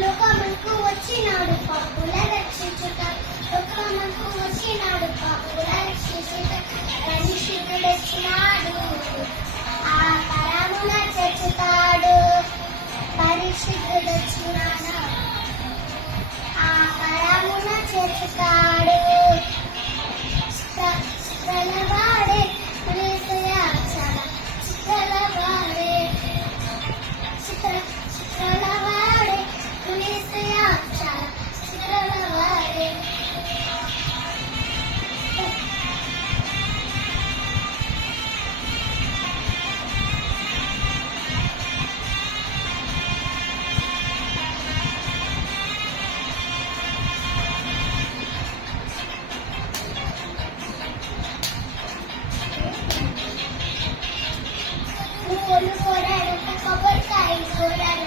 లోకమునకు వచ్చినాడు పాపుల రక్షించుట లోకమునకు వచ్చినాడు పాపుల రక్షించుట పరిశుద్ధుడొచ్చినాడు ఆ పరమున చేర్చుతాడు పరిశుద్ధుడొచ్చినాడు ఆ పరమున చేర్చుతాడు చిత్రలవాడే చిత్రలవాడే చిత్రలవాడే చిత్రలవాడే కోరాడంట కొబ్బరికాయ కోరాడు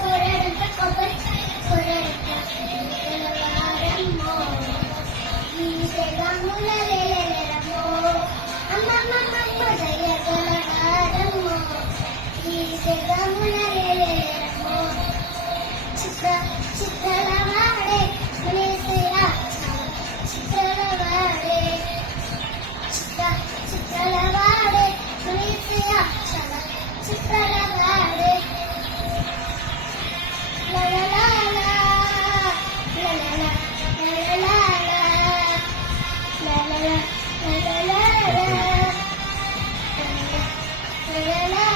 కోరాడంట కొబ్బరికాయ కోరాడంట ఈ జగమున లేరమ్మో అమ్మమ్మమ్మ దయగలవారమ్మో ఈ జగమున లేరమ్మో చిత్రలవాడే చిత్రలవాడే చిత్రలవాడే చిత్రలవాడే la la la